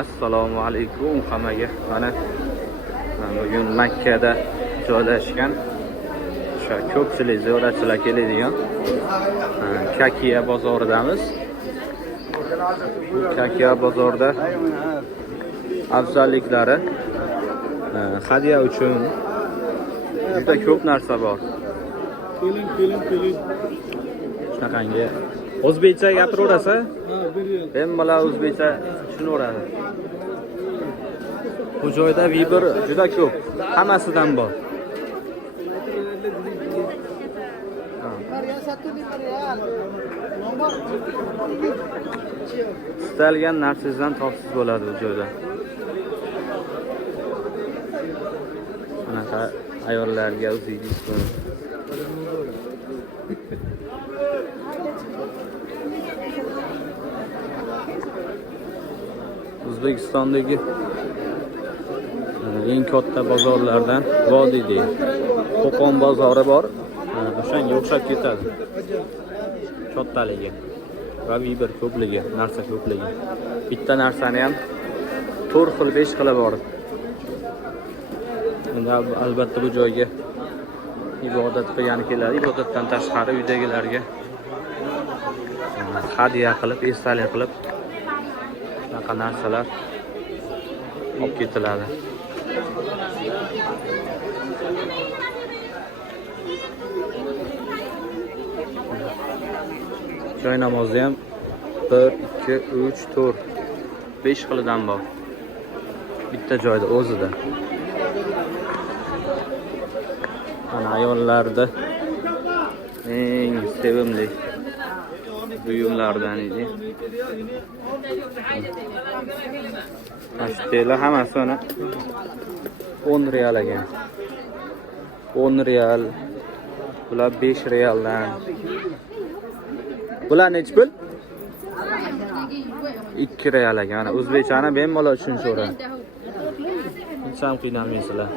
Assalomu alaykum hammaga. Mana bugun Makka da joylashgan o'sha ko'pchilik ziyoratchilar keladigan Kakiya bozoridamiz. Bu Kakiya bozorida afzalliklari hadya uchun juda ko'p narsa bor. Keling. Shunaqangi o'zbekcha gapiraverasa, men bilan o'zbekcha tushunaveradi. Bu joyda vibr juda ko'p, hammasidan bor. Istalgan narsangizdan topsiz bo'ladi bu joyda. Bunaqa ayollarga o'zingiz O'zbekistondagi eng katta bozorlardan Vodiyda Qo'qon bozori bor. O'shanga o'xshab ketadi. Kattaligi va vibr ko'pligi, narsa ko'pligi. Bitta narsani ham 4 xil, 5 xil bor. Unda albatta bu joyga ibodat qilgani keladi. Ibodatdan tashqari uydagilarga hadya qilib, esdalik qilib bunaqa narsalar olib ketiladi. Joy namozi ham 1, 2, 3, 4, 5 xilidan bor. Bitta joyda o'zida. Mana ayollarda eng sevimli buyumlardan edi. Ashtalar hammasi 10 riyal ekan. 10 riyal. Bular 5 riyaldan. Bular necha pul? 2 riyal ekan. O'zbekchani bemalol tushunaveradi. Hech ham qiynalmaysizlar.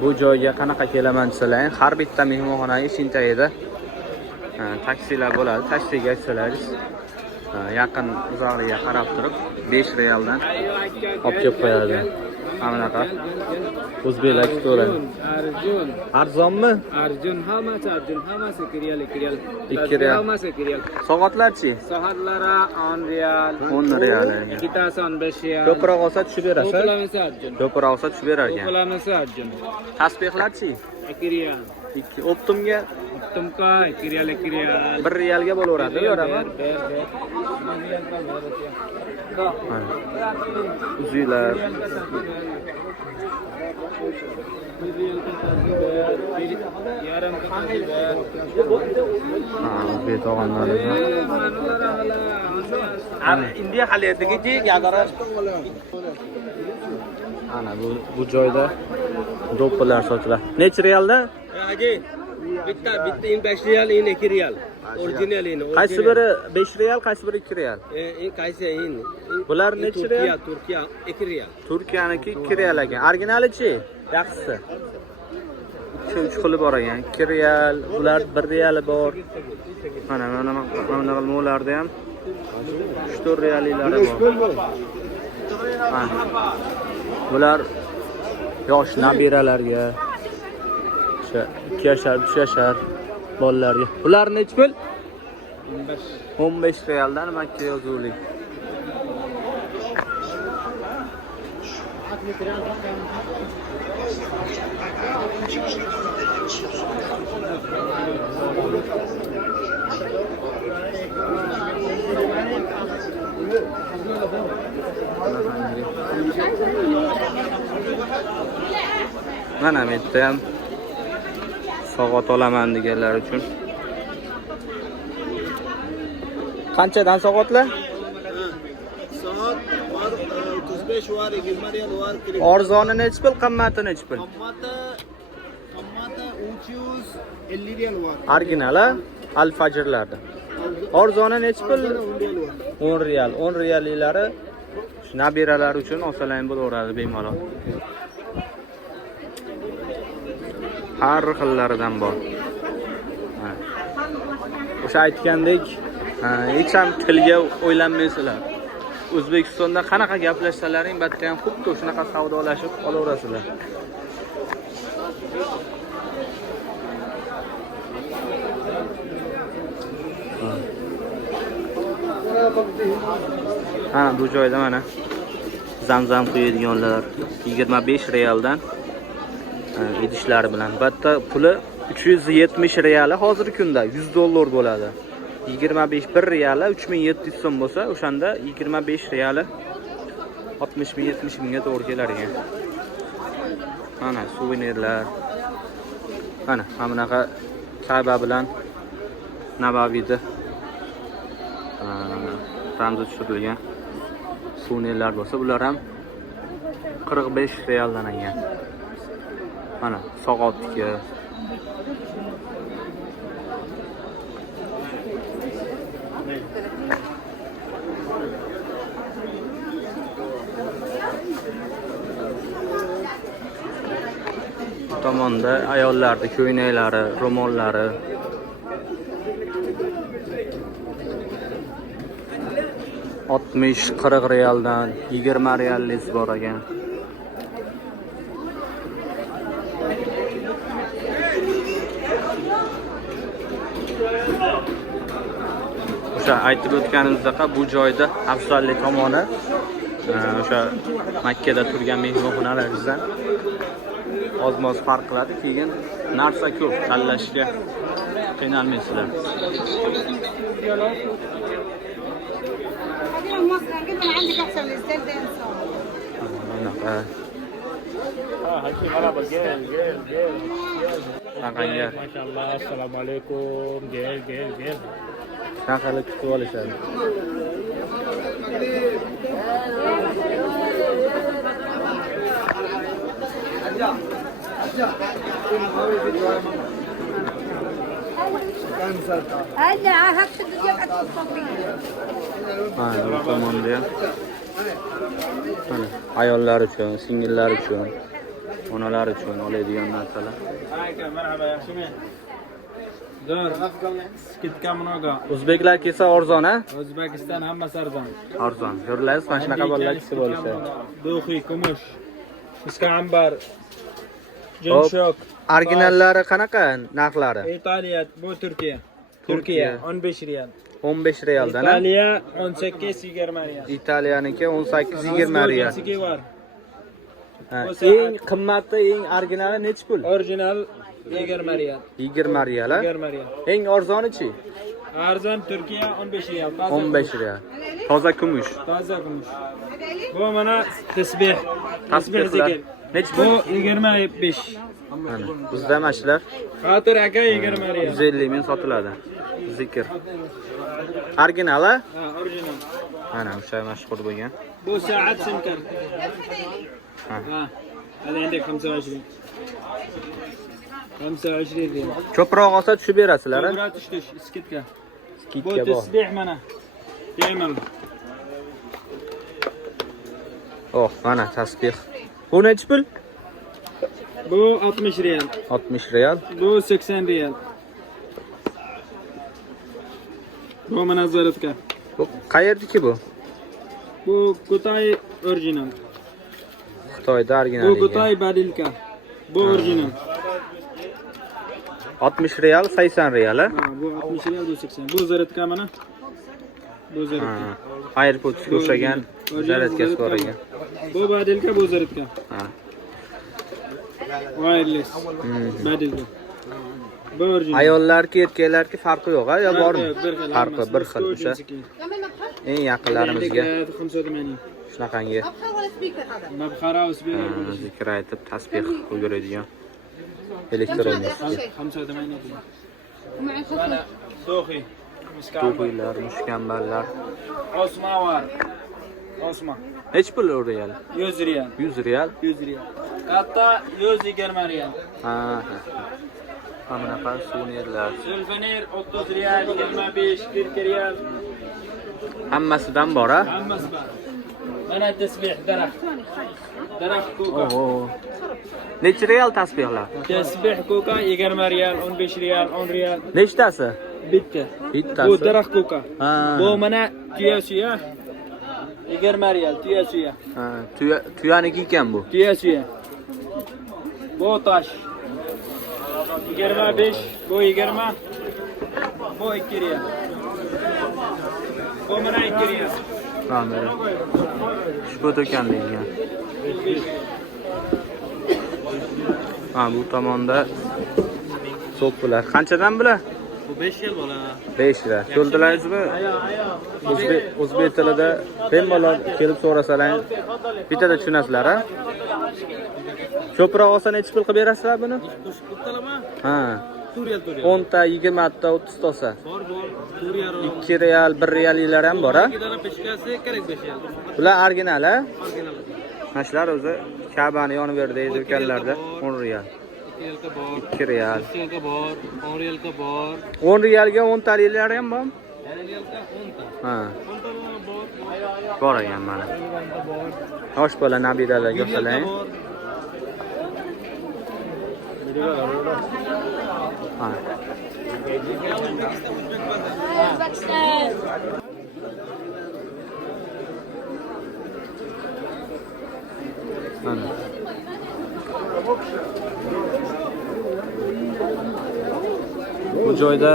Bu joyga qanaqa kelaman desalaring, har bitta mehmonxonaga shintayida taksilar bo'ladi. Taksiga aytsalaringiz, yaqin uzoqligiga qarab turib 5 riyaldan olib kelib qo'yadi. Anaqa o'zbeklar kutaveradi. Arzonmi? Arjun hammasi riyal. 2 riyal. Hammasi riyal. Soatlarchi? Soatlari 10 riyal. 10 riyal. Ikkitasi 15 riyal. Ko'proq olsa tushib berasiz. To'plamasi Arjun. Ko'proq olsa tushib berar ekan. To'plamasi Arjun. Tasbihlarchi? 2 riyal. Optimga 2 riyal. 1 riyalga bo'laveradi, yo'qmi? Uzuylar. Yarim O'zbek tog'onlari. Indiya halayatdagi yagara. Ana bu joyda do'ppilar sotiladi. Necha riyalda? Haji, bitta 25 riyal, 2 riyal. Original ini. Qaysi biri 5 riyal, qaysi biri 2 riyal? Qaysi ini? Bular necha riyal? Turkiya 2 riyal. Turkiyaniki 2 riyal ekan. Originalichi? Yaxshisi. 2-3 xili bor ekan. 2 riyal, bular 1 riyali bor. Mana qilmoqlarda ham 3-4 riyaliklari bor. Bular yosh nabiralarga, o'sha 2 yashar, 3 yashar bolalarga. Bular necha pul? 15 riyaldan Makka yozuvlik. Mana bu yerda ham soat olaman deganlar uchun. Qanchadan soatlar? Soat var 35 var, 20 riyal var. Arzoni necha pul, qimmati necha pul? Qimmati 350 riyal var. Original al-fajrlarda. Arzoni necha pul? 10 riyal. 10 riyaliklari nabiralar uchun olsalar bo'laveradi bemalol. Har xillaridan bor. O'sha aytgandek, hech ham tilga o'ylanmaysizlar. O'zbekistonda qanaqa gaplashsalaring, batda ham xuddi shunaqa savdolashib qolaverasizlar. Bu joyda mana zamzam quyadiganlar 25 realdan idishlari bilan. Batda puli 370 reali hozirgi kunda $100 bo'ladi. 25 1 reali 3700 so'm bo'lsa, o'shanda 25 reali 60 ming 70 mingga to'g'ri kelar ekan. Mana suvenirlar. Mana bunaqa Ka'ba bilan Nabaviyda ramzi tushirilgan suvenirlar bo'lsa, bular ham 45 realdan ekan. Mana soqotga tomonda ayollarning ko'ynaklari, ro'mollari, $60-40 realdan 20 reallik bor ekan. O'sha aytib o'tganimizdek, bu joyda afzallik tomoni o'sha Makkada turgan mehmonxonalaringizdan oz-moz farq qiladi. Keyin narsa ko'p, tanlashga qiynalmaysizlar. Maşallah, assalomu alaykum. Gel. Qanaqalik kutib olishadi. Tomonda ayollar uchun, singillar uchun, onalar uchun oladigan narsalar. Merhaba, yaxshimi? Zo'r. Skitka mnogo. O'zbeklar kelsa arzon, a? O'zbekiston hammasi arzon. Arzon. Ko'rlaysiz, mana shunaqa bolalar kutib olishadi. Duxi, kumush, miska ambar, jinshok. Originallari qanaqa narxlari? Italiya, bu Turkiya. Turkiya 15 real. 15 realdan, a? Italiya 18-20 real. Italiyaniki 18-20 real. Var. Eng qimmati, eng originali necha pul? Original 20 real. 20 real, a? 20 real. Eng arzoni-chi? Arzon Turkiya 15 real. 15 real. Toza kumush. Toza kumush. Bu mana tasbih. Tasbihlar necha Bu pul? 25. Mana bizda mashlar Xotir aka 20 real. 150 ming sotiladi. Zikr. Original, a? Ha, original. Mana o'sha mashhur bo'lgan. Bu soat simkar. Ha. Ha. Hadi endi 25. 25 real. Ko'proq olsa tushib berasizlar, a? To'g'ri tushdish, skitka. Bu Skidga bor. tasbih mana. Deyman. Oh, mana tasbih. Bu necha pul? Bu 60 real. 60 real. Bu 80 real. Bu mana zaratka. Bu qayerdiki bu? Bu Kutay original. Xitoyda original. Bu Kutay badilka. Bu original. 60 real, 80 real, a? Ha, bu 60 real, bu 80. Bu zaratka mana. Bu zaratka. AirPods'ga o'xshagan zaratkasi bor ekan. Bu badilka, bu zaratka. Ha. Wireless. Badilka. Bu original. Ayollarki, erkaklarki farqi yo'q, a? Yo bormi? Farqi bir xil o'sha. Eng yaqinlarimizga 85. shunaqangi Nabxara usbera. zikr aytib tasbih qo'ydiradigan elektronik 85. Mana Dohi. to'piylar, mushkamballar. Osma var. Osma. Necha pul real? 100 real. 100 real. 100 real. Hatta 120 real. Ha. Bunaqa suvenirlar. Zulfanir 30 real, 25, 40 real. Hammasidan bor, a? Hammasi bor. Mana tasbih daraxt. Daraxt ko'ka. Oho. Necha real tasbihlar? Tasbih ko'ka 20 riyal, 15 riyal, 10 riyal. Nechtasi? Bitta. Bittasi. Bu daraxt ko'ka. Ha. Bu mana tuya suya. 20 riyal tuya suya. Ha, tuyaniki ekan bu. Tuya suya. Bu tosh. 25, bu 20. Bu 2 riyal. Bu mana 2 riyal. Mana. Ushbu do'konda ekan. Ha, bu tomonda so'qqilar. Qanchadan bular? Bu 5 yil bola. 5 lira. To'ldilaringizmi? O'zbek tilida bemalol kelib so'rasalar, bittada tushunasizlar, ha? Ko'proq olsa necha pul qilib berasizlar buni? Ha. 10 ta, 20 ta, 30 ta olsa. Bor, 4 riyal. 2 real, 1 realilar ham bor, ha? Dana peshkasi kerak 5 yil. Bular original, ha? Original. Mashlar o'zi Ka'bani yonib berdagi do'konlarda 10 real. 2 yilga bor. 2 real. 3 yilga bor, 10 riyalga bor. 10 realga 10 talilar ham bormi? 50 yilga 10 ta. Ha, 10 ta bor. bor ekan mana. Yosh bola nabiralarga salang. Ha. Mana. Bu joyda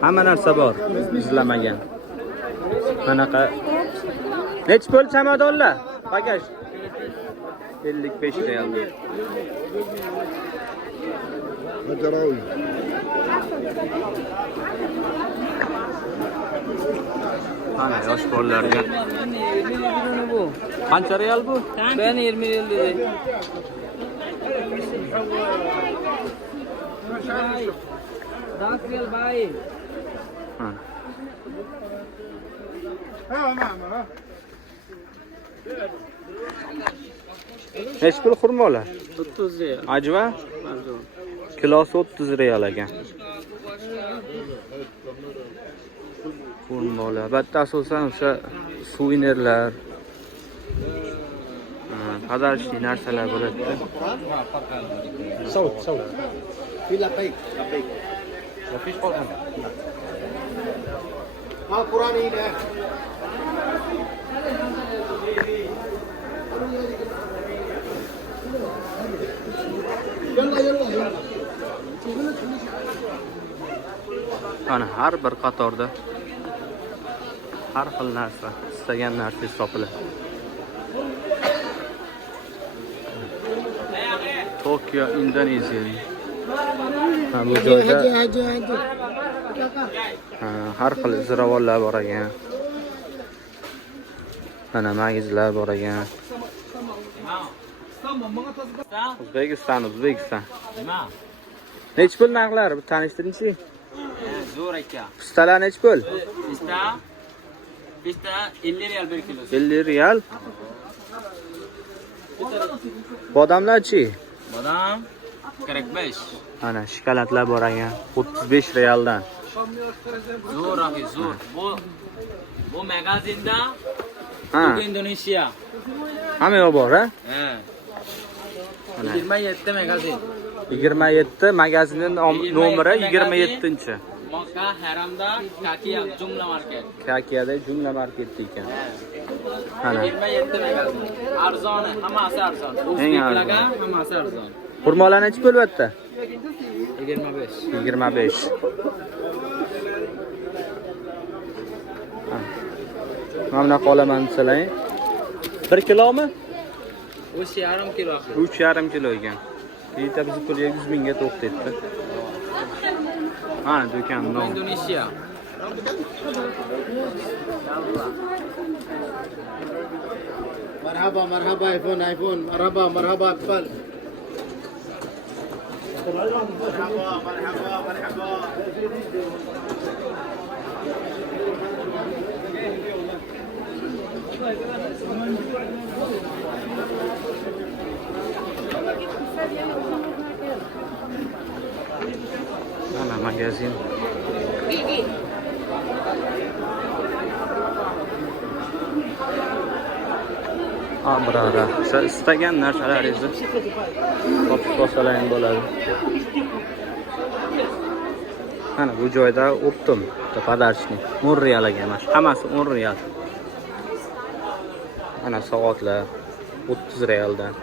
hamma narsa bor, izlamagan. Qanaqa? Nech pul chamadonlar? Bagaj. 55 real. Mana yosh bolalarga. Qancha real bu? Ben 20 yıl dedi. Dağıt yıl bayi. Ha. Nech pul xurmolar? 30 yıl. Ajva? Kilosi 30 real ekan. Xurmolar. Batta asosan o'sha suvenirlar. Qadarishli narsalar bo'ladi. صوت في لبيك لبيك Mafis qolgan. ما القرآن هنا يلا يلا Ana har bir qatorda har xil narsa, istagan narsa topiladi. Tokyo, Indoneziya. Ha, bu joyda har xil ziravorlar bor ekan. Mana magizlar bor ekan. O'zbekiston. Nima? Nech pul narxlari? Bu tanishtiringchi. Zo'r aka. Pistalar nech pul? Pista 50 riyal 1 kilo. 50 riyal. Bodamlar-chi? Badam 45. Ana shokoladlar bor ekan. 35 riyaldan. Zo'r abi, zo'r. Bu magazinda Ha, Indoneziya. hamma yoq bor, ha? He. Ana 27 magazin. 27 magazinning nomeri 27-chi. Makka Haramda Kakiya Jumla Market. Kakiyada Jumla Marketda ekan. Ana 27 magazin. Arzon, hammasi arzon. Eng O'zbeklarga arzon. hammasi arzon. xurmolar nech pul bu yerda? 25. 25. Mana qolaman desalar. 1 kilomi? O'sha yarim kilo. 3,5 kilo ekan. Bitta biz pul 100 mingga to'xtatdi. Mana do'kon nom. Indoneziya. مرحبا مرحبا ايفون ايفون مرحبا مرحبا اقبل مرحبا مرحبا مرحبا Mana magazin. Ha, birodar, siz istagan narsalaringizni topib olsalaring bo'ladi. Mana bu joyda optim, podarchnik 10 riyalga emas, hammasi 10 riyal. Mana soatlar 30 riyaldan.